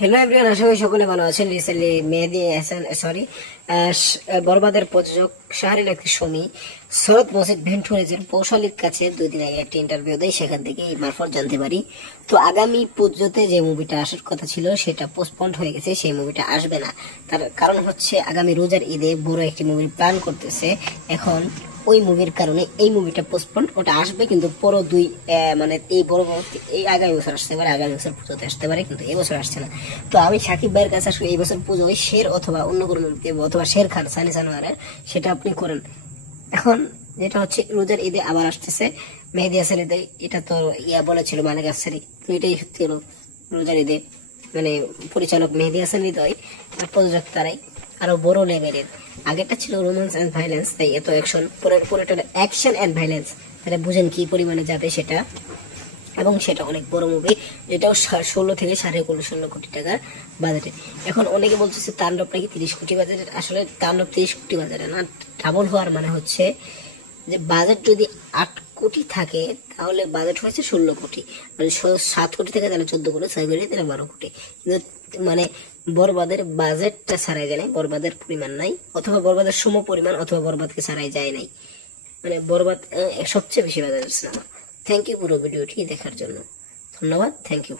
Hello everyone, আশা করি সকলে ভালো আছেন। রিসেন্টলি মেহেদী হাসান বরবাদের প্রযোজক শাহরিন আক্তার শমী শরৎ মসজিদ ভেন্টুরেজের পৌশালীর কাছে 2 দিন আগে একটা ইন্টারভিউ দেয়। সেখান থেকে এই মারফত জানতে পারি তো আগামী পুজোতে যে মুভিটা আসার কথা ছিল সেটা পোস্টপন্ড হয়ে গেছে, সেই মুভিটা আসবে না। তার কারণ হচ্ছে আগামী রোজার ঈদে বড় একটি মুভি প্ল্যান করতেছে। এখন ওই মুভির কারণে এই মুভিটা পোস্টপন্ড, ওটা আসবে কিন্তু পরো মানে এই এই আগামী বছর আসতে পারে, আগামী বছর পুজোতে আসতে পারে, কিন্তু এই বছর আসছে না। তো আমি সাকিব ভাইয়ের কাছে আসলে এই বছর পুজোয় শের অথবা অন্য কোনো মুভিতে অথবা শের খান সানি সানোয়ারের সেটা আপনি করেন। এখন যেটা হচ্ছে রোজার ঈদে আবার আসতেছে মেহেদী হাসান ঈদে, এটা তো বলেছিল মালিক আফসারি, তো এটাই সত্যি হলো। রোজার ঈদে মানে পরিচালক মেহেদী হাসান হৃদয় আর প্রযোজক তারাই আরো বড় লেভেলের। আগেরটা ছিল রোমান্স এন্ড ভাইলেন্স, তাই এত অ্যাকশন, পুরোটা অ্যাকশন এন্ড ভাইলেন্স, তাহলে বুঝেন কি পরিমাণে যাবে সেটা। এবং সেটা অনেক বড় মুভি, যেটাও 16 থেকে 16.5 কোটি টাকা বাজেটে। এখন অনেকে বলতেছে তাণ্ডব নাকি 30 কোটি বাজেটে, আসলে তাণ্ডব 30 কোটি বাজেটে না, ডাবল হওয়ার মানে হচ্ছে যে বাজেট যদি 8 কোটি থাকে তাহলে বাজেট হয়েছে 16 কোটি, মানে 7 কোটি থেকে তাহলে 14 কোটি, 6 কোটি তাহলে 12 কোটি। কিন্তু মানে বরবাদের বাজেটটা ছাড়াই যায় নাই, বরবাদের পরিমাণ নাই, অথবা বরবাদের সম পরিমাণ, অথবা বরবাদকে ছাড়াই যায় নাই। মানে বরবাদ সবচেয়ে বেশি বাজেটের সিনেমা। থ্যাংক ইউ পুরো ভিডিওটি দেখার জন্য, ধন্যবাদ, থ্যাংক ইউ।